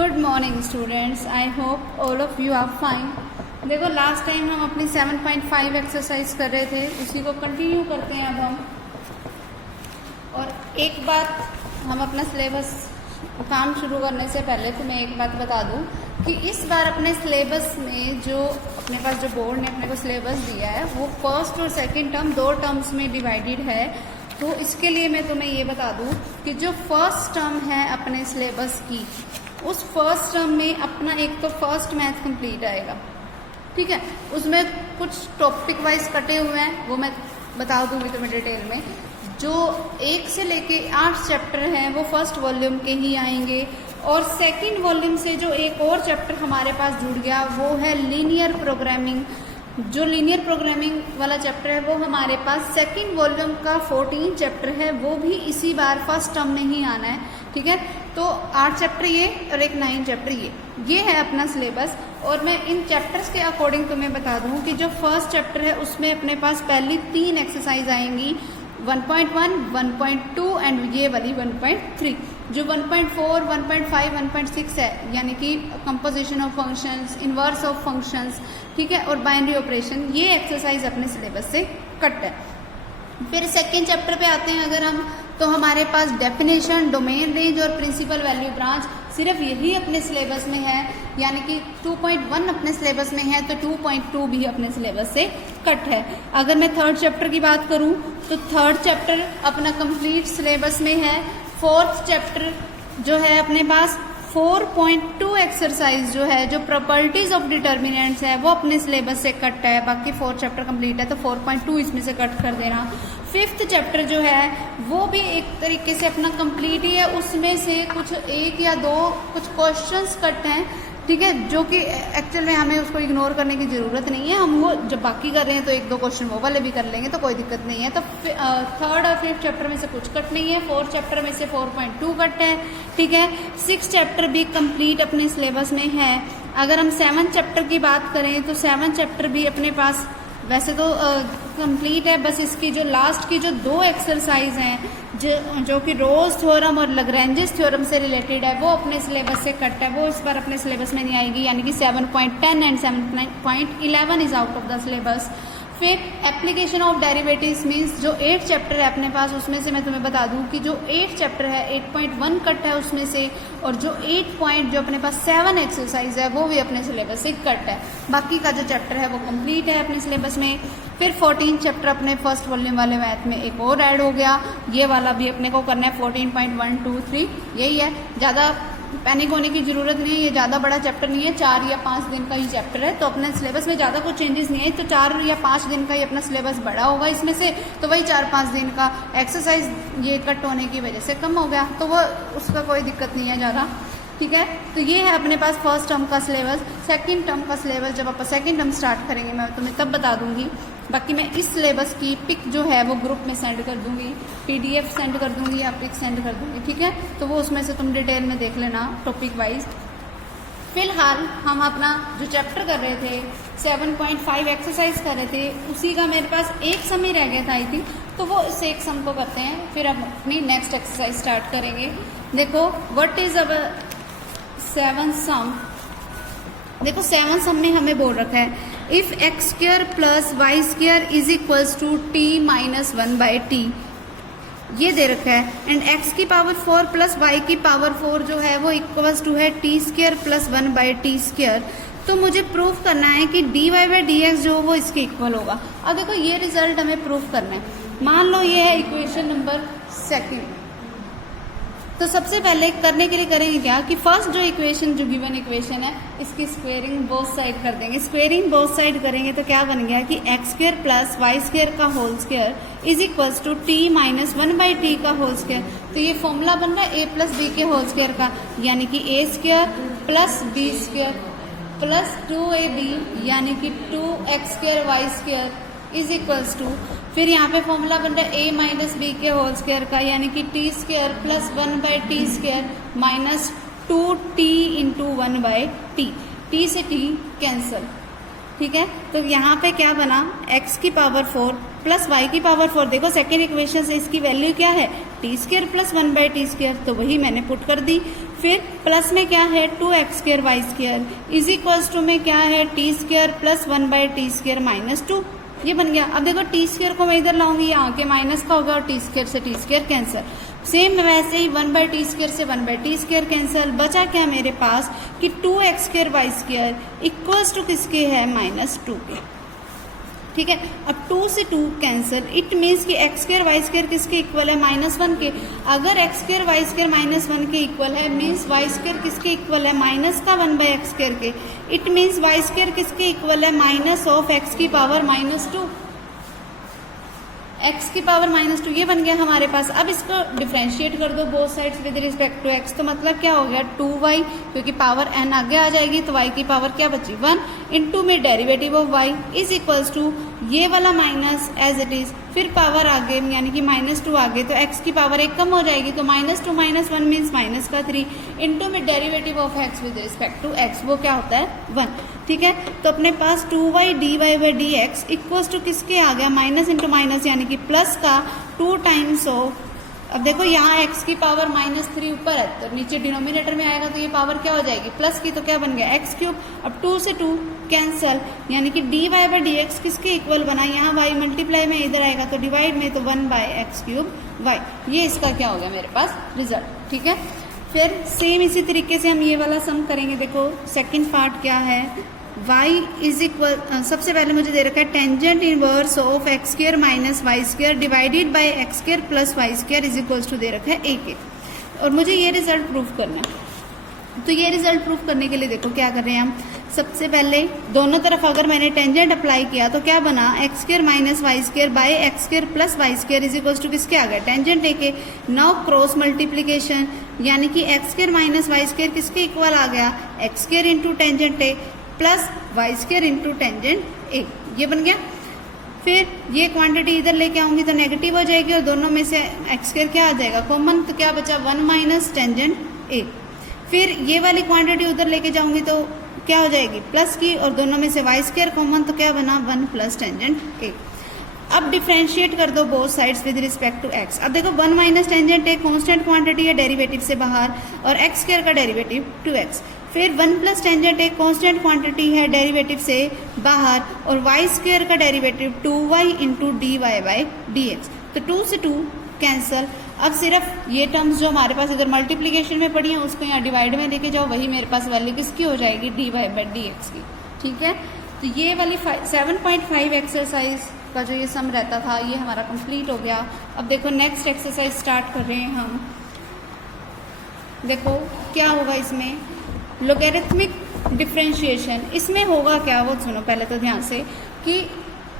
Good morning students, I hope all of you are fine. देखो last time हम अपनी 7.5 exercise कर रहे थे, उसी को कंटिन्यू करते हैं अब हम। और एक बात, हम अपना सिलेबस काम शुरू करने से पहले तो मैं एक बात बता दूं कि इस बार अपने सिलेबस में जो अपने पास जो बोर्ड ने अपने को सिलेबस दिया है वो फर्स्ट और सेकंड टर्म दो टर्म्स में डिवाइडेड है। तो इसके लिए मैं तुम्हें ये बता दूं कि जो फर्स्ट टर्म है अपने सिलेबस की, उस फर्स्ट टर्म में अपना एक तो फर्स्ट मैथ कंप्लीट आएगा, ठीक है। उसमें कुछ टॉपिक वाइज कटे हुए हैं, वो मैं बता दूंगी तुम्हें डिटेल में। जो 1 से लेके 8 चैप्टर हैं वो फर्स्ट वॉल्यूम के ही आएंगे। और सेकंड वॉल्यूम से जो एक और चैप्टर हमारे पास जुड़ गया वो है लीनियर प्रोग्रामिंग। जो लीनियर प्रोग्रामिंग वाला चैप्टर है वो हमारे पास सेकंड वॉल्यूम का 14 चैप्टर है, वो भी इसी बार फर्स्ट टर्म में ही आना है, ठीक है। तो 8 चैप्टर ये और एक 9 चैप्टर ये है अपना सिलेबस। और मैं इन चैप्टर्स के अकॉर्डिंग तुम्हें बता दूं कि जो फर्स्ट चैप्टर है उसमें अपने पास पहली 3 एक्सरसाइज आएंगी, 1.1, 1.2 एंड ये वाली 1.3। जो 1.4, 1.5, 1.6 है यानी कि composition of functions, inverse of functions, ठीक है, और बाइनरी ऑपरेशन, ये एक्सरसाइज अपने सिलेबस से कट है। फिर सेकेंड चैप्टर पे आते हैं अगर हम, तो हमारे पास डेफिनेशन, डोमेन रेंज और प्रिंसिपल वैल्यू ब्रांच सिर्फ यही अपने सिलेबस में है, यानी कि 2.1 अपने सिलेबस में है तो 2.2 भी अपने सिलेबस से कट है। अगर मैं थर्ड चैप्टर की बात करूं तो थर्ड चैप्टर अपना कंप्लीट सिलेबस में है। फोर्थ चैप्टर जो है अपने पास 4.2 एक्सरसाइज जो है, जो प्रॉपर्टीज ऑफ डिटर्मिनेंट्स है, वो अपने सिलेबस से कट है। बाकी 4 चैप्टर कंप्लीट है तो 4.2 इसमें से कट कर देना। फिफ्थ चैप्टर जो है वो भी एक तरीके से अपना कंप्लीट ही है, उसमें से कुछ 1 या 2 कुछ क्वेश्चंस कट हैं, ठीक है, जो कि एक्चुअल में हमें उसको इग्नोर करने की ज़रूरत नहीं है। हम वो जब बाकी कर रहे हैं तो 1-2 क्वेश्चन वो वाले भी कर लेंगे तो कोई दिक्कत नहीं है। तो थर्ड और फिफ्थ चैप्टर में से कुछ कट नहीं है, फोर्थ चैप्टर में से 4.2 कट है, ठीक है। 6 चैप्टर भी कंप्लीट अपने सिलेबस में है। अगर हम 7 चैप्टर की बात करें तो 7 चैप्टर भी अपने पास वैसे तो कंप्लीट है, बस इसकी जो लास्ट की जो 2 एक्सरसाइज हैं जो कि रोज थ्योरम और लैग्रेंजेस थ्योरम से रिलेटेड है, वो अपने सिलेबस से कट है, वो इस बार अपने सिलेबस में नहीं आएगी, यानी कि 7.10 and 7.11 is out of the syllabus. फिर एप्लीकेशन ऑफ डेरिवेटिव्स मीन्स जो 8 चैप्टर है अपने पास, उसमें से मैं तुम्हें बता दूं कि जो 8 चैप्टर है 8.1 कट है उसमें से, और जो 8 पॉइंट जो अपने पास 7 एक्सरसाइज है वो भी अपने सिलेबस से कट है। बाकी का जो चैप्टर है वो कंप्लीट है अपने सिलेबस में। फिर 14 चैप्टर अपने फर्स्ट वॉल्यूम वाले मैथ में एक और ऐड हो गया, ये वाला भी अपने को करना है 14.123, यही है। ज़्यादा पैनिक होने की ज़रूरत नहीं है, ये ज़्यादा बड़ा चैप्टर नहीं है, 4 या 5 दिन का ही चैप्टर है, तो अपने सिलेबस में ज़्यादा कुछ चेंजेस नहीं है। तो 4 या 5 दिन का ही अपना सिलेबस बड़ा होगा इसमें से, तो वही 4-5 दिन का एक्सरसाइज ये कट होने की वजह से कम हो गया, तो वो उसका कोई दिक्कत नहीं है ज़्यादा, ठीक है। तो ये है अपने पास फर्स्ट टर्म का सिलेबस। सेकंड टर्म का सिलेबस जब आप सेकंड टर्म स्टार्ट करेंगे मैं तुम्हें तब बता दूंगी। बाकी मैं इस सिलेबस की पिक जो है वो ग्रुप में सेंड कर दूंगी, PDF सेंड कर दूंगी या पिक सेंड कर दूंगी, ठीक है। तो वो उसमें से तुम डिटेल में देख लेना टॉपिक वाइज। फिलहाल हम अपना जो चैप्टर कर रहे थे 7.5 एक्सरसाइज कर रहे थे, उसी का मेरे पास एक सम ही रह गया था आई थिंक, तो वो इस एक सम को करते हैं, फिर हम अपनी नेक्स्ट एक्सरसाइज स्टार्ट करेंगे। देखो व्हाट इज अवर 7 सम। देखो 7 सम में हमें बोल रखा है if x square plus y square is equals to t minus 1/t, ये दे रखा है। एंड x की पावर 4 प्लस y की पावर 4 जो है वो इक्वल्स टू है t square plus 1/t square. तो मुझे प्रूफ करना है कि dy/dx जो वो इसके इक्वल होगा। अब देखो ये रिजल्ट हमें प्रूफ करना है। मान लो ये है इक्वेशन नंबर 2, तो सबसे पहले करने के लिए करेंगे क्या कि फर्स्ट जो इक्वेशन जो गिवन इक्वेशन है इसकी स्क्वेयरिंग बोथ साइड कर देंगे। स्क्वेयरिंग बोथ साइड करेंगे तो क्या बन गया कि x square plus y square का whole square is equals to t minus 1/t का होल स्क्वायर। तो ये फॉर्मूला बन रहा है a प्लस बी के होल स्क्वायर का, यानी कि a square plus b square plus 2ab यानी कि 2x square y square is equals to, फिर यहाँ पे फॉर्मूला बन रहा है a माइनस बी के होल स्क्वायर का, यानी कि t square plus 1/t square minus 2t into 1/t, t से t कैंसल, ठीक है। तो यहाँ पे क्या बना, x की पावर 4 प्लस वाई की पावर 4। देखो सेकेंड इक्वेशन से इसकी वैल्यू क्या है, टी स्क्र प्लस 1/t², तो वही मैंने पुट कर दी। फिर प्लस में क्या है 2x² y² is equals to में क्या है t² प्लस 1/t² -2, ये बन गया। अब देखो t² को मैं इधर लाऊंगी, यहाँ के माइनस का होगा और t² से t² कैंसिल। सेम वैसे ही 1/t² से 1/t² कैंसिल। बचा क्या मेरे पास कि 2x² y² इक्वल्स टू किसके है -2 के, ठीक है। अब 2 से 2 कैंसिल, इट मीन्स कि x² y² किसके इक्वल है -1 के। अगर x² y² -1 के इक्वल है मीन्स y² किसके इक्वल है माइनस का 1/x² के। इट मीन्स y² किसके इक्वल है माइनस ऑफ x की पावर -2, x की पावर -2, ये बन गया हमारे पास। अब इसको डिफ्रेंशिएट कर दो both sides with respect to x, तो मतलब क्या हो गया 2y, क्योंकि पावर n आगे आ जाएगी तो y की पावर क्या बची 1 इंटू में derivative of y is equals to ये वाला माइनस एज इट इज, फिर पावर आगे यानी कि -2 आगे तो x की पावर 1 कम हो जाएगी, तो -2 - 1 मीन्स माइनस का 3 इंटू में derivative of x with respect to x, वो क्या होता है 1, ठीक है। तो अपने पास 2y dy/dx इक्वल्स टू किसके आ गया माइनस इंटू माइनस यानी कि प्लस का 2 टाइम्स ऑफ। अब देखो यहाँ x की पावर -3 ऊपर है तो नीचे डिनोमिनेटर में आएगा तो ये पावर क्या हो जाएगी प्लस की, तो क्या बन गया x³। अब 2 से 2 कैंसल यानी कि dy/dx किसके इक्वल बना, यहाँ y मल्टीप्लाई में इधर आएगा तो डिवाइड में तो 1/x³ y, ये इसका क्या हो गया मेरे पास रिजल्ट, ठीक है। फिर सेम इसी तरीके से हम ये वाला सम करेंगे। देखो सेकंड पार्ट क्या है, y इज इक्वल, सबसे पहले मुझे दे रखा है tangent inverse of x² minus y² divided by x² plus y² is equals to दे रखा है a के, और मुझे ये रिजल्ट प्रूफ करना है। तो ये रिजल्ट प्रूफ करने के लिए देखो क्या कर रहे हैं हम, सबसे पहले दोनों तरफ अगर मैंने टेंजेंट अप्लाई किया तो क्या बना x² minus y² by x² plus y² is equals to किसके आ गया टेंजेंट a के। नाउ क्रॉस मल्टीप्लीकेशन यानी कि x² माइनस y² किसके इक्वल आ गया x² into tangent a plus y² into tangent a, ये बन गया। फिर ये क्वांटिटी इधर लेके आऊंगी तो नेगेटिव हो जाएगी और दोनों में से x² क्या आ जाएगा कॉमन, तो क्या बचा 1 माइनस टेंजेंट a। फिर ये वाली क्वांटिटी उधर लेके जाऊंगी तो क्या हो जाएगी प्लस की, और दोनों में से y² कॉमन तो क्या बना 1 प्लस टेंजेंट a। अब डिफ्रेंशिएट कर दो both sides with respect to x। अब देखो 1 minus tangent a constant quantity है डेरिवेटिव से बाहर और x² का डेरिवेटिव 2x। फिर 1 प्लस टेंजेंट एक कांस्टेंट क्वांटिटी है डेरिवेटिव से बाहर और y² का डेरिवेटिव 2y इंटू dy/dx, तो 2 से 2 कैंसल। अब सिर्फ ये टर्म्स जो हमारे पास इधर मल्टीप्लिकेशन में पड़ी हैं उसको यहाँ डिवाइड में लेके जाओ, वही मेरे पास वैल्यू किसकी हो जाएगी dy/dx की, ठीक है। तो ये वाली 7.5 एक्सरसाइज का जो ये सम रहता था ये हमारा कंप्लीट हो गया। अब देखो नेक्स्ट एक्सरसाइज स्टार्ट कर रहे हैं हम। देखो क्या होगा इसमें, लोगैरिथमिक डिफरेंशिएशन। इसमें होगा क्या वो सुनो पहले तो ध्यान से कि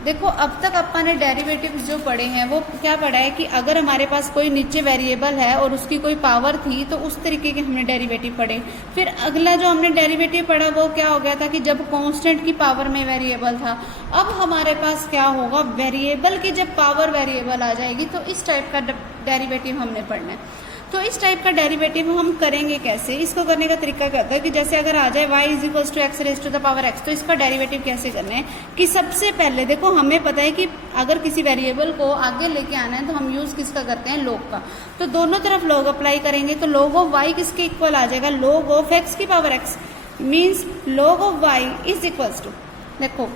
देखो अब तक अपन ने डेरिवेटिव्स जो पढ़े हैं वो क्या पढ़ा है कि अगर हमारे पास कोई नीचे वेरिएबल है और उसकी कोई पावर थी तो उस तरीके के हमने डेरिवेटिव पढ़े। फिर अगला जो हमने डेरिवेटिव पढ़ा वो क्या हो गया था कि जब कांस्टेंट की पावर में वेरिएबल था। अब हमारे पास क्या होगा, वेरिएबल की जब पावर वेरिएबल आ जाएगी तो इस टाइप का डेरिवेटिव हमने पढ़ना है। तो इस टाइप का डेरिवेटिव हम करेंगे कैसे, इसको करने का तरीका क्या होता है कि जैसे अगर आ जाए y is equals to x raise to the power x, तो इसका डेरिवेटिव कैसे करना है कि सबसे पहले देखो हमें पता है कि अगर किसी वेरिएबल को आगे लेके आना है तो हम यूज किसका करते हैं लॉग का। तो दोनों तरफ लॉग अप्लाई करेंगे तो लॉग ऑफ y किसके इक्वल आ जाएगा लॉग ऑफ x की power x, means log of y is equals to, देखो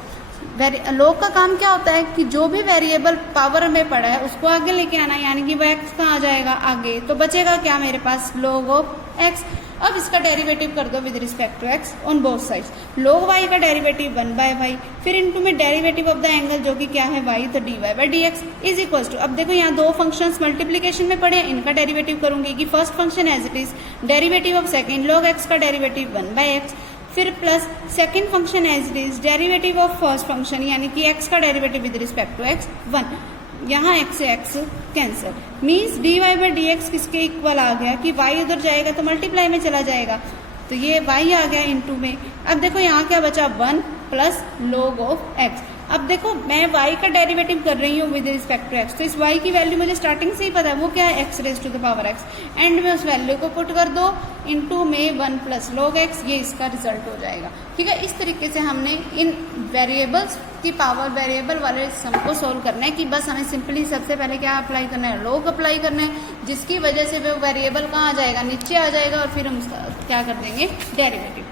लॉग का काम क्या होता है कि जो भी वेरिएबल पावर में पड़ा है उसको आगे लेके आना, यानी कि वो x कहाँ आ जाएगा आगे, तो बचेगा क्या मेरे पास log ऑफ x। अब इसका डेरिवेटिव कर दो with respect to x on both sides. log y का डेरिवेटिव 1/y, फिर इनटू में डेरिवेटिव ऑफ द एंगल जो कि क्या है y, तो dy/dx इज इक्वल्स टू। अब देखो यहाँ दो फंक्शंस मल्टीप्लिकेशन में पड़े हैं, इनका डेरिवेटिव करूंगी कि first function as it is derivative of second log x का डेरिवेटिव 1/x, फिर plus second function as it is derivative of first function यानी कि x का derivative with respect to x 1, यहाँ x से x कैंसिल, मीन्स dy/dx किसके equal आ गया कि y उधर जाएगा तो मल्टीप्लाई में चला जाएगा, तो ये y आ गया इनटू में। अब देखो यहाँ क्या बचा 1 प्लस log ऑफ x। अब देखो मैं y का डेरिवेटिव कर रही हूँ विद रिस्पेक्ट टू x, तो इस y की वैल्यू मुझे स्टार्टिंग से ही पता है वो क्या है x raise to the power x। And में उस वैल्यू को पुट कर दो इंटू में 1 प्लस log x, ये इसका रिजल्ट हो जाएगा। ठीक है, इस तरीके से हमने इन वेरिएबल्स की पावर वेरिएबल वाले सम को सोल्व करना है कि बस हमें सिंपली सबसे पहले क्या अप्लाई करना है, log अप्लाई करना है, जिसकी वजह से वो वेरिएबल कहाँ आ जाएगा, नीचे आ जाएगा और फिर हम उसका क्या कर देंगे, डेरिवेटिव।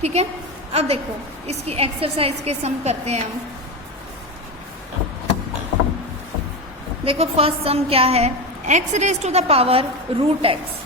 ठीक है, अब देखो इसकी एक्सरसाइज के सम करते हैं हम। देखो फर्स्ट सम क्या है, x raise to the power root x,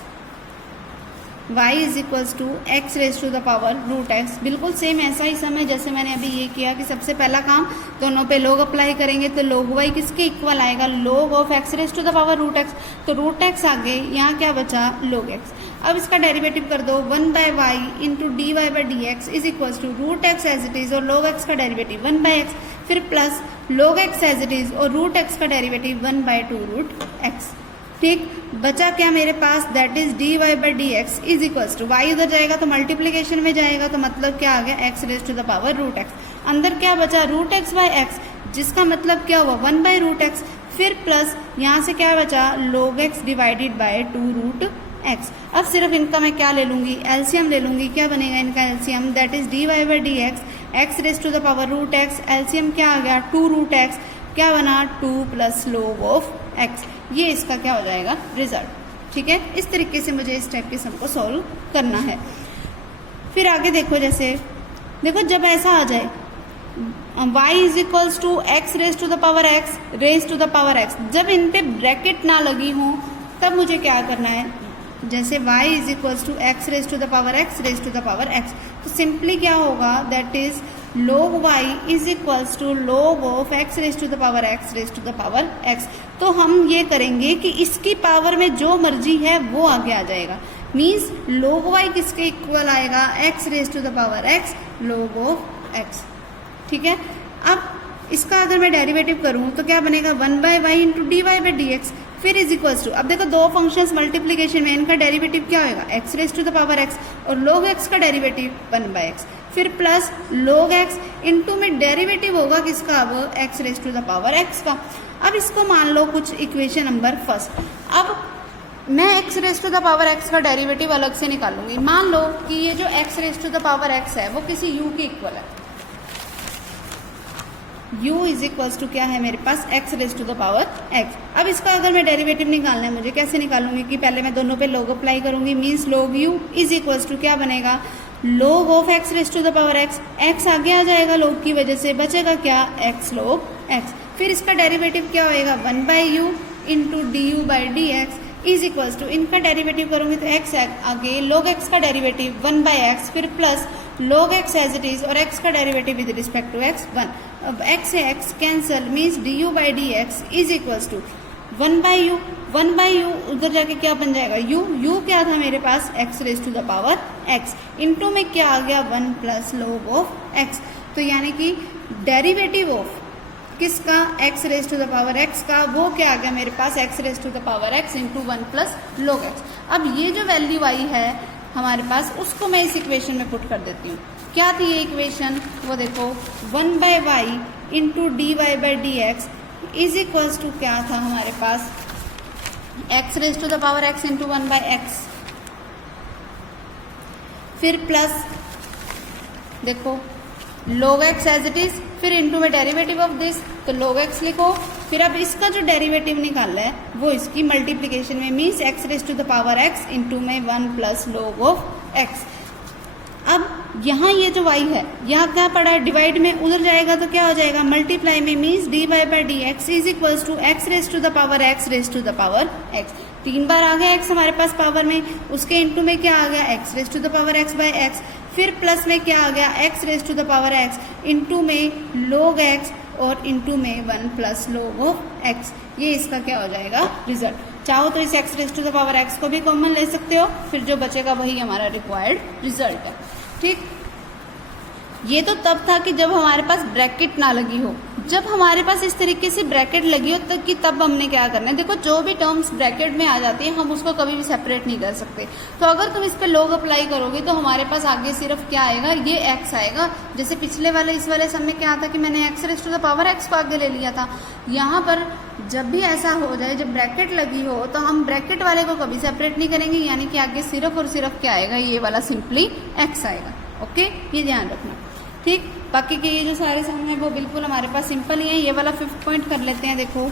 y is equals to x raise to the power root x. बिल्कुल सेम ऐसा ही सम है जैसे मैंने अभी ये किया कि सबसे पहला काम दोनों पे log अप्लाई करेंगे तो log y किसके इक्वल आएगा, log of x raise to the power root x. तो रूट एक्स आ गए, यहाँ क्या बचा, log x। अब इसका डेरिवेटिव कर दो, 1 by y into d y by d x is equals to root x as it is और log x का डेरिवेटिव 1 बाय एक्स, फिर plus log x as it is और रूट x का derivative 1 by 2 root x। ठीक, बचा क्या मेरे पास, that is d y by d x is equals to, y उधर जाएगा तो मल्टीप्लीकेशन में जाएगा, तो मतलब क्या आ गया, x raise to the power root x. अंदर क्या बचा, रूट एक्स बाय एक्स, जिसका मतलब क्या हुआ, 1 बाय रूट एक्स, फिर प्लस यहाँ से क्या बचा, log x divided by 2 root x. अब सिर्फ इनका मैं क्या ले लूंगी, एलसीएम ले लूंगी। क्या बनेगा इनका LCM, that is d y by d x, x raise to the power root x, LCM क्या आ गया, 2 रूट एक्स, क्या बना 2 प्लस log ऑफ एक्स। ये इसका क्या हो जाएगा, रिजल्ट। ठीक है, इस तरीके से मुझे इस टाइप के सम को सॉल्व करना है। फिर आगे देखो, जैसे देखो जब ऐसा आ जाए y is equals to x raise to the power x raise to the power x, जब इन पे ब्रैकेट ना लगी हो तब मुझे क्या करना है, जैसे y is equals to x raise to the power x raise to the power x, तो सिंपली क्या होगा, that is log y is equals to log of x raise to the power x raise to the power x। तो हम ये करेंगे कि इसकी power में जो मर्जी है वो आगे आ जाएगा, मीन्स log y किसके इक्वल आएगा, x raise to the power x log of x। ठीक है, अब इसका अगर मैं डेरिवेटिव करूँ तो क्या बनेगा, 1 by y into d y by d x, फिर इज इक्वल्स टू, अब देखो दो फंक्शंस मल्टीप्लीकेशन में, इनका डेरिवेटिव क्या होगा, x raise to the power x और log x का डेरिवेटिव 1 बाय एक्स, फिर प्लस log x इंटू में डेरिवेटिव होगा किसका, अब x raise to the power x का। अब इसको मान लो कुछ इक्वेशन नंबर फर्स्ट, अब मैं x raise to the power x का डेरिवेटिव अलग से निकालूंगी। मान लो कि ये जो x raise to the power x है वो किसी u के इक्वल है, u इज इक्वल्स टू क्या है मेरे पास, x raise to the power x. अब इसका अगर मैं डेरिवेटिव निकालना है मुझे, कैसे निकालूंगी कि पहले मैं दोनों पे log अप्लाई करूंगी, means log u is equals to क्या बनेगा, log of x raise to the power x, x आगे आ जाएगा log की वजह से, बचेगा क्या, एक्स log एक्स। फिर इसका डेरिवेटिव क्या होएगा, 1 by u into d u by d x is equals to, इनका डेरिवेटिव करूंगी तो एक्स आगे, log एक्स का डेरिवेटिव 1 बाई एक्स, फिर plus log x as it is और x का derivative with respect to x 1। अब x से x cancel, means d u by d x is equals to 1 by u, 1 by u उधर जाके क्या बन जाएगा, u क्या था मेरे पास, x raise to the power x, into में क्या आ गया, 1 प्लस log ऑफ x। तो यानी कि डेरिवेटिव ऑफ किसका, x raise to the power x का, वो क्या आ गया मेरे पास, x raise to the power x into 1 plus log x। अब ये जो वैल्यू आई है हमारे पास, उसको मैं इस इक्वेशन में पुट कर देती हूँ। क्या थी ये इक्वेशन, वो देखो 1 by y into d y by d x is equals to क्या था हमारे पास, x raise to the power x into 1 by x, फिर प्लस देखो log x as it is, फिर इंटू में डेरिवेटिव ऑफ दिस, तो log x लिखो, फिर अब इसका जो डेरिवेटिव निकालना है वो इसकी मल्टीप्लीकेशन में, means x raise to the power x into में 1 प्लस log ऑफ x। अब यहाँ ये जो y है, यहाँ क्या पड़ा है, डिवाइड में उधर जाएगा तो क्या हो जाएगा, मल्टीप्लाई में, means d y by d x is equals to x raise to the power x raise to the power x। 3 बार आ गया x हमारे पास पावर में, उसके इंटू में क्या आ गया, x raise to the power x by x, फिर प्लस में क्या आ गया, x raise to the power x into में log x और इंटू में 1 प्लस log ऑफ x। ये इसका क्या हो जाएगा, रिजल्ट। चाहो तो इस x raise to the power x को भी कॉमन ले सकते हो, फिर जो बचेगा वही हमारा रिक्वायर्ड रिजल्ट है। ठीक, ये तो तब था कि जब हमारे पास ब्रैकेट ना लगी हो, जब हमारे पास इस तरीके से ब्रैकेट लगी हो तब कि तब हमने क्या करना है, देखो जो भी टर्म्स ब्रैकेट में आ जाती है हम उसको कभी भी सेपरेट नहीं कर सकते। तो अगर तुम इस पे log अप्लाई करोगे तो हमारे पास आगे सिर्फ क्या आएगा, ये x आएगा। जैसे पिछले वाले इस वाले सम में क्या था कि मैंने x raise to the power x को आगे ले लिया था, यहाँ पर जब भी ऐसा हो जाए, जब ब्रैकेट लगी हो, तो हम ब्रैकेट वाले को कभी सेपरेट नहीं करेंगे, यानी कि आगे सिर्फ और सिर्फ क्या आएगा, ये वाला सिंपली x आएगा। ओके, ये ध्यान रखना। ठीक, बाकी के ये जो सारे सम है वो बिल्कुल हमारे पास सिंपल ही है। ये वाला 5th पॉइंट कर लेते हैं। देखो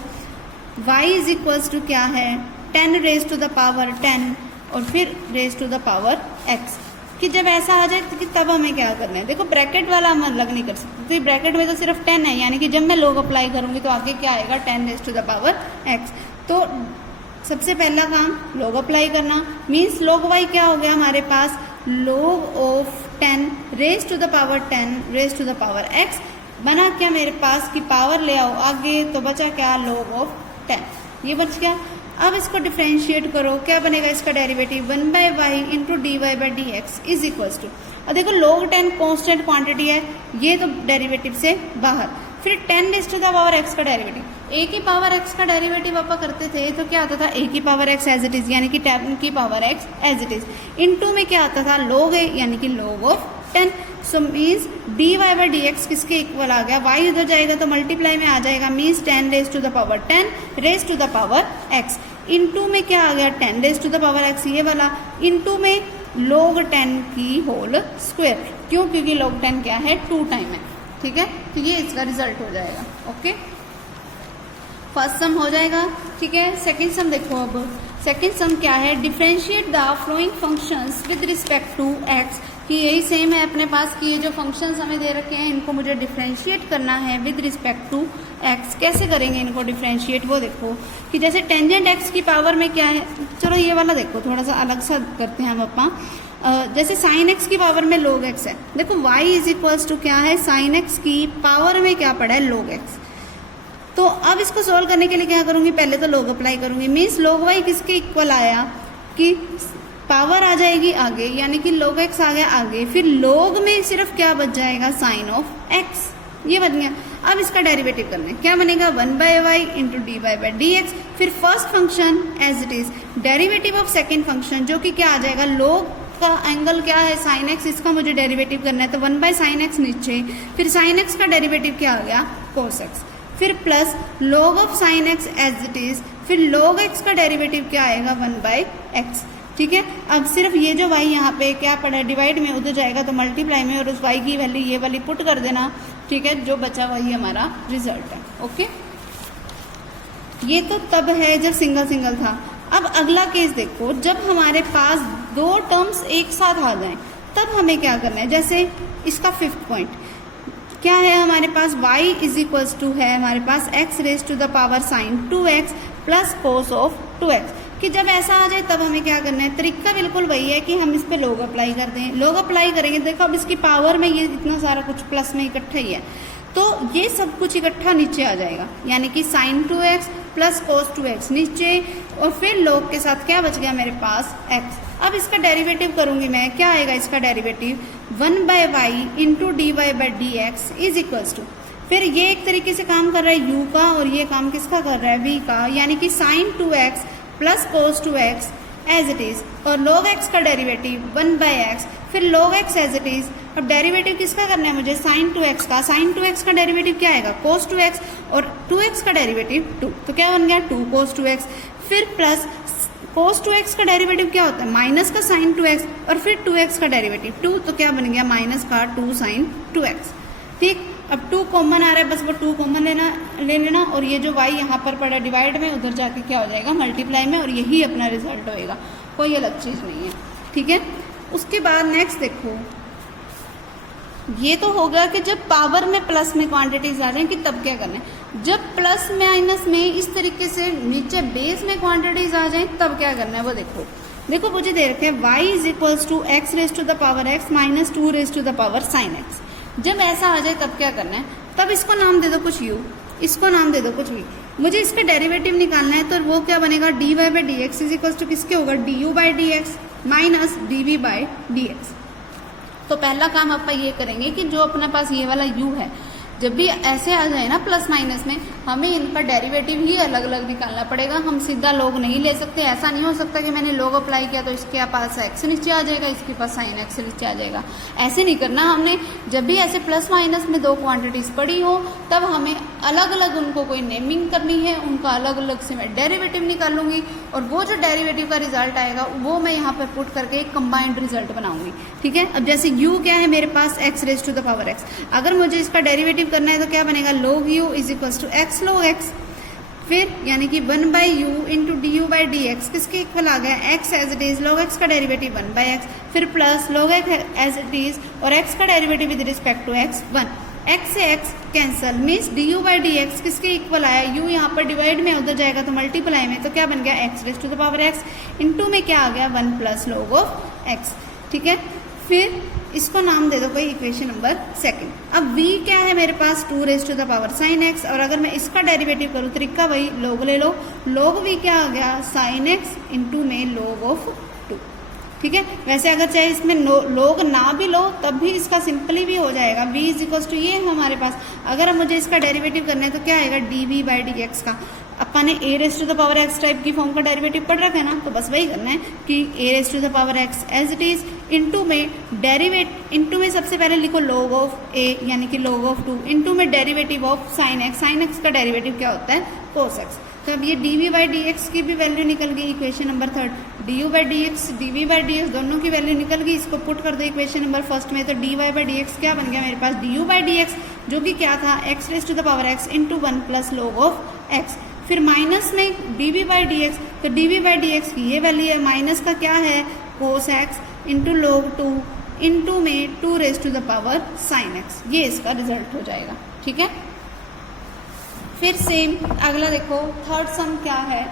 y इज इक्वल्स टू क्या है, 10 रेज टू द पावर 10 और फिर raise to the power x, कि जब ऐसा आ जाए तो कि तब हमें क्या करना है। देखो ब्रैकेट वाला हम अलग नहीं कर सकते, तो ब्रैकेट में तो सिर्फ 10 है, यानी कि जब मैं log अप्लाई करूंगी तो आगे क्या आएगा, 10 raise to the power x। तो सबसे पहला काम log अप्लाई करना, मीन्स log y क्या हो गया हमारे पास, log of 10 raise to the power 10 raise to the power x, बना क्या मेरे पास कि पावर ले आओ आगे, तो बचा क्या, log ऑफ 10, ये बच गया। अब इसको डिफ्रेंशिएट करो, क्या बनेगा इसका derivative, 1/y into d y by d x is equals to, और देखो log 10 कॉन्स्टेंट क्वांटिटी है, ये तो डेरिवेटिव से बाहर, फिर 10 raise to the power x का डेरिवेटिव, a की पावर x का डेरिवेटिव आप करते थे तो क्या आता था, a की power x as it is, यानी कि 10 की power x as it is, into में क्या आता था, log a यानी कि log of 10। So means d y by d x किसके इक्वल आ गया, y उधर जाएगा तो मल्टीप्लाई में आ जाएगा, means 10 raise to the power 10 raise to the power x, into में क्या आ गया, 10 raise to the power x ये वाला, इनटू में log 10 की होल स्क्वायर, क्यों, क्योंकि log 10 क्या है, 2 टाइम है। ठीक है, तो ये इसका रिजल्ट हो जाएगा। ओके, फर्स्ट सम हो जाएगा। ठीक है, सेकंड सम देखो। अब सेकंड सम क्या है, differentiate the following functions with respect to x, कि यही सेम है अपने पास कि ये जो फंक्शंस हमें दे रखे हैं इनको मुझे डिफरेंशिएट करना है विद रिस्पेक्ट टू x। कैसे करेंगे इनको डिफरेंशिएट, वो देखो कि जैसे टेंजेंट x की पावर में क्या है, चलो ये वाला देखो थोड़ा सा अलग सा करते हैं हम अपना, जैसे साइन x की पावर में log x है, देखो y इज इक्वल्स टू क्या है, साइन x की पावर में क्या पड़ा है, log x। तो अब इसको सोल्व करने के लिए क्या करूंगी, पहले तो log अप्लाई करूंगी, मीन्स log y किसके इक्वल आया कि पावर आ जाएगी आगे, यानी कि log x आ गया आगे, फिर log में सिर्फ क्या बच जाएगा, साइन ऑफ x, ये बन गया। अब इसका डेरिवेटिव करना है, क्या बनेगा, 1/y into d y by d x, फिर first function as it is, derivative of second function जो कि क्या आ जाएगा, log का एंगल क्या है, साइन x, इसका मुझे डेरिवेटिव करना है, तो 1/sin x नीचे, फिर साइन x का डेरिवेटिव क्या आ गया, cos x, फिर plus log of sine x as it is, फिर log x का डेरिवेटिव क्या आएगा, 1/x। ठीक है, अब सिर्फ ये जो y यहाँ पे क्या पड़ा है, डिवाइड में उधर जाएगा तो मल्टीप्लाई में, और उस y की वैल्यू ये वाली पुट कर देना। ठीक है, जो बचा वही हमारा रिजल्ट है। ओके, ये तो तब है जब सिंगल सिंगल था। अब अगला केस देखो, जब हमारे पास दो टर्म्स एक साथ आ जाएं तब हमें क्या करना है, जैसे इसका 5th पॉइंट क्या है हमारे पास, y इज इक्वल्स टू है हमारे पास x raise to the power sine 2x plus cos of 2x, कि जब ऐसा आ जाए तब हमें क्या करना है, तरीका बिल्कुल वही है कि हम इस पे log अप्लाई कर दें। log अप्लाई करेंगे, देखो अब इसकी पावर में ये इतना सारा कुछ प्लस में इकट्ठा ही है, तो ये सब कुछ इकट्ठा नीचे आ जाएगा, यानी कि sine 2x plus cos 2x नीचे, और फिर log के साथ क्या बच गया मेरे पास, x। अब इसका डेरिवेटिव करूंगी मैं, क्या आएगा इसका derivative, 1/y into d y by d x is equals to, फिर ये एक तरीके से काम कर रहा है u का, और ये काम किसका कर रहा है, v का, यानी कि sine 2x plus cos 2x as it is, और log x का डेरिवेटिव 1/x, फिर log x as it is. अब डेरिवेटिव किसका करना है मुझे, साइन 2x का, साइन 2x का डेरिवेटिव क्या आएगा, कोस 2x, और 2x का डेरिवेटिव 2, तो क्या बन गया 2 कोस 2x, फिर प्लस कोस 2x का डेरिवेटिव क्या होता है, माइनस का साइन 2x, और फिर 2x का डेरिवेटिव 2, तो क्या बन गया माइनस का 2 साइन 2x। ठीक, अब 2 कॉमन आ रहा है, बस वो 2 कॉमन ले लेना, और ये जो y यहाँ पर पड़ा डिवाइड में, उधर जाके क्या हो जाएगा, मल्टीप्लाई में, और यही अपना रिजल्ट होएगा, कोई अलग चीज़ नहीं है। ठीक है, उसके बाद नेक्स्ट देखो, ये तो होगा कि जब पावर में प्लस में क्वांटिटीज आ जाएं कि तब क्या करना है, जब प्लस माइनस में इस तरीके से नीचे बेस में क्वांटिटीज आ जाएं तब क्या करना है, वो देखो मुझे दे रखे हैं y is equals to x raise to the power x minus 2 raise to the power sine x। जब ऐसा आ जाए तब क्या करना है, तब इसको नाम दे दो कुछ u, इसको नाम दे दो कुछ v, मुझे इसका डेरिवेटिव निकालना है, तो वो क्या बनेगा, d y by d x is equals to किसके होगा, d u by d x minus d v by d x. तो पहला काम अपन ये करेंगे कि जो अपने पास ये वाला u है, जब भी ऐसे आ जाए ना प्लस माइनस में, हमें इनका डेरिवेटिव ही अलग अलग निकालना पड़ेगा, हम सीधा log नहीं ले सकते। ऐसा नहीं हो सकता कि मैंने log अप्लाई किया तो इसके पास x नीचे आ जाएगा, इसके पास साइन x नीचे आ जाएगा, ऐसे नहीं करना हमने। जब भी ऐसे प्लस माइनस में दो क्वांटिटीज पड़ी हो तब हमें अलग अलग उनको कोई नेमिंग करनी है, उनका अलग अलग से मैं डेरिवेटिव निकालूंगी और वो जो डेरिवेटिव का रिजल्ट आएगा वो मैं यहाँ पर पुट करके एक कंबाइंड रिजल्ट बनाऊंगी। ठीक है, अब जैसे u क्या है मेरे पास x raise to the power x, अगर मुझे इसका डेरिवेटिव करना है तो क्या बनेगा, log u is equals to x log x, फिर यानी कि 1 by u into d u by d x किसके इक्वल आ गया, x as it is log x का डेरिवेटिव 1 बाई एक्स, फिर plus log x as it is और x का derivative with respect to x 1, x से x cancel means d u by d x किसके equal आया, u यहाँ पर divide में उधर जाएगा तो मल्टीप्लाई में, तो क्या बन गया x raise to the power x into में क्या आ गया 1 प्लस log ऑफ x। ठीक है, फिर इसको नाम दे दो कोई इक्वेशन नंबर सेकंड। अब v क्या है मेरे पास 2 raise to the power sine x, और अगर मैं इसका डेरिवेटिव करूँ तरीका वही log ले लो, log v क्या आ गया साइन x इंटू में log ऑफ 2। ठीक है, वैसे अगर चाहे इसमें log ना भी लो तब भी इसका सिंपली भी हो जाएगा, v इज इक्वल्स टू ये हमारे पास, अगर मुझे इसका डेरिवेटिव करना है तो क्या आएगा डी बाई डी एक्स का, अपन ने a raise to the power x type की फॉर्म का डेरिवेटिव पढ़ रखा है ना, तो बस वही करना है कि a raise to the power x as it is into में इंटू में सबसे पहले लिखो log ऑफ a यानी कि log ऑफ 2 इंटू में डेरिवेटिव ऑफ साइन x का डेरिवेटिव क्या होता है cos x। तो अब ये डी बाई डी एक्स की भी वैल्यू निकल गई, equation number third D u by d x D by d x दोनों की वैल्यू निकल गई, इसको पुट कर दो इक्वेशन नंबर फर्स्ट में, तो d y by d x क्या बन गया मेरे पास d u by d x जो कि क्या था x raise to the power x into 1 plus log of x, फिर माइनस में d v by d x, तो d v by d x की ये वैल्यू है, माइनस का क्या है cos x into log 2 into में 2 raise to the power sine x, ये इसका रिजल्ट हो जाएगा। ठीक है, फिर सेम अगला देखो थर्ड सम क्या है,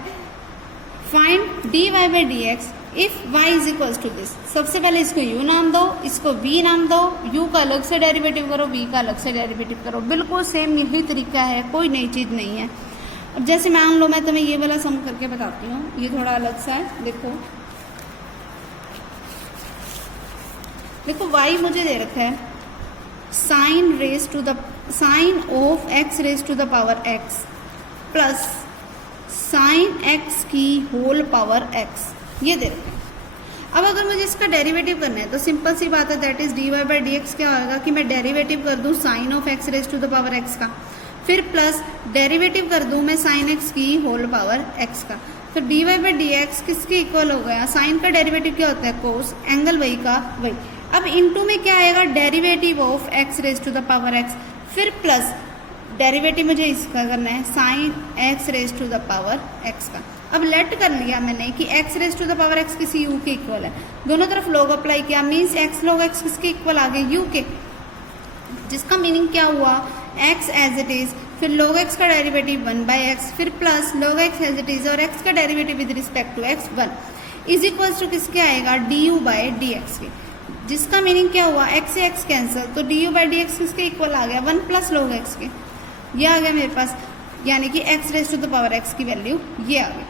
find d y by d x if y is equals to this. सबसे पहले इसको u नाम दो, इसको v नाम दो, u का अलग से डेरिवेटिव करो, v का अलग से डेरिवेटिव करो, बिल्कुल सेम यही तरीका है, कोई नई चीज़ नहीं है। अब जैसे मान लो मैं तुम्हें ये वाला सम करके बताती हूँ, ये थोड़ा अलग सा है, देखो y मुझे दे रखा है sine of x raise to the power x plus sine x की होल पावर x, ये दे रखा है। अब अगर मुझे इसका डेरिवेटिव करना है तो सिंपल सी बात है, that is d y by d x क्या होगा कि मैं डेरिवेटिव कर दूं sine of x raise to the power x का, फिर प्लस डेरिवेटिव कर दूं मैं साइन x की होल पावर x का, तो d y by d x किसके इक्वल हो गया, साइन का डेरिवेटिव क्या होता है कोस, एंगल वही का वही। अब इनटू में क्या आएगा derivative of x raise to the power x, फिर प्लस डेरिवेटिव मुझे इसका करना है sine x raise to the power x का। अब लेट कर लिया मैंने कि x raise to the power x किसी u के इक्वल है, दोनों तरफ log अप्लाई किया मीन्स x log x किसके इक्वल आ गए u के, जिसका मीनिंग क्या हुआ x एज इट इज, फिर log x का डेरिवेटिव 1 बाई एक्स, फिर plus log x as it is और x का derivative with respect to x 1 is equals to किसके आएगा d u by d x के, जिसका मीनिंग क्या हुआ x से x कैंसिल, तो d u by d x किसके इक्वल आ गया 1 प्लस log x के, ये आ गया मेरे पास, यानी कि x raise to the power x की वैल्यू ये आ गई।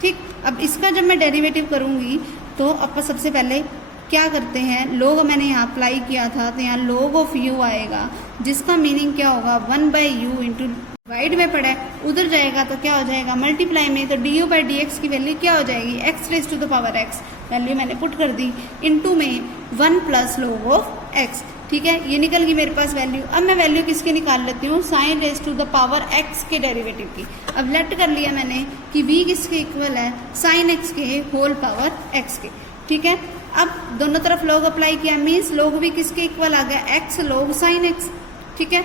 ठीक, अब इसका जब मैं डेरिवेटिव करूंगी तो अपन सबसे पहले क्या करते हैं, log मैंने यहाँ अप्लाई किया था तो यहाँ log ऑफ u आएगा, जिसका मीनिंग क्या होगा 1 बाई यू इंटू डिवाइड में पड़ा है उधर जाएगा तो क्या हो जाएगा मल्टीप्लाई में, तो d u by d x की वैल्यू क्या हो जाएगी x raise to the power x, value मैंने पुट कर दी इंटू में 1 प्लस log ऑफ x। ठीक है, ये निकल गई मेरे पास वैल्यू। अब मैं वैल्यू किसके निकाल लेती हूँ sine raise to the power x के डेरिवेटिव की। अब लेट कर लिया मैंने कि v किसके इक्वल है साइन x के होल पावर x के। ठीक है, अब दोनों तरफ log अप्लाई किया मीन्स log v किसके इक्वल आ गया x log साइन x। ठीक है,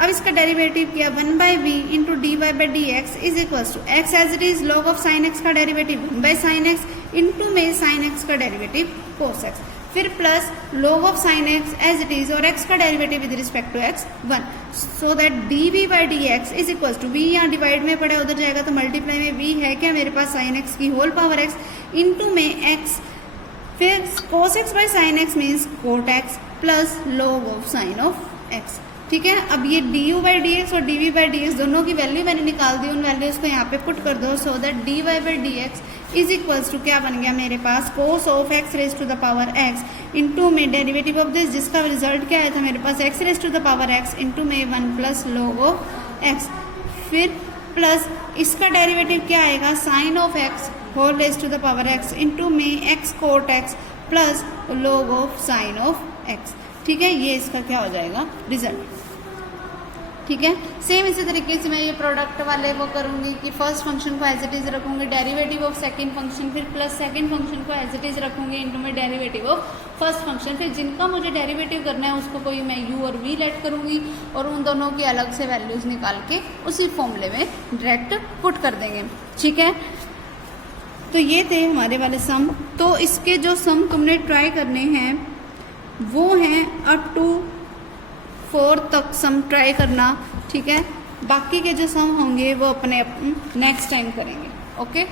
अब इसका डेरिवेटिव किया 1 by v into d y by d x is equals to x as it is log of sine x का derivative 1 by sine x into में साइन एक्स का derivative cos x, फिर plus log of sine x as it is और x का derivative with respect to x 1, so that d v by d x is equals to v यहाँ divide में पड़ा उधर जाएगा तो मल्टीप्लाई में वी है क्या मेरे पास साइन एक्स की होल पावर एक्स इंटू में एक्स, फिर cos x by sine x means cot x plus log of sine of x. ठीक है, अब ये d u by d x और d v by d x दोनों की वैल्यू मैंने निकाल दी, उन वैल्यूज को यहाँ पे पुट कर दो, so that d y by d x is equals to क्या बन गया मेरे पास cos of x raise to the power x into में डेरिवेटिव ऑफ दिस, जिसका रिजल्ट क्या आया था मेरे पास x raise to the power x into में 1 प्लस log ऑफ x, फिर प्लस इसका डेरिवेटिव क्या आएगा sine of x whole raise to the power x into में x coat x plus log of sine of x। ठीक है, ये इसका क्या हो जाएगा रिजल्ट। ठीक है। सेम इसी तरीके से मैं ये प्रोडक्ट वाले वो करूंगी कि फर्स्ट फंक्शन को एज इट इज रखूंगी, डेरिवेटिव ऑफ सेकंड फंक्शन, फिर प्लस सेकंड फंक्शन को एज इट इज रखूंगी इनटू में डेरिवेटिव ऑफ फर्स्ट फंक्शन। फिर जिनका मुझे डेरिवेटिव करना है उसको कोई मैं u और v लेट करूंगी और उन दोनों की अलग से वैल्यूज निकाल के उसी फॉर्मूले में डायरेक्ट पुट कर देंगे, ठीक है। तो ये थे हमारे वाले सम। तो इसके जो सम तुमने ट्राई करने हैं वो हैं अप टू 4 तक सम ट्राई करना, ठीक है। बाकी के जो सम होंगे वो अपने नेक्स्ट टाइम करेंगे, ओके।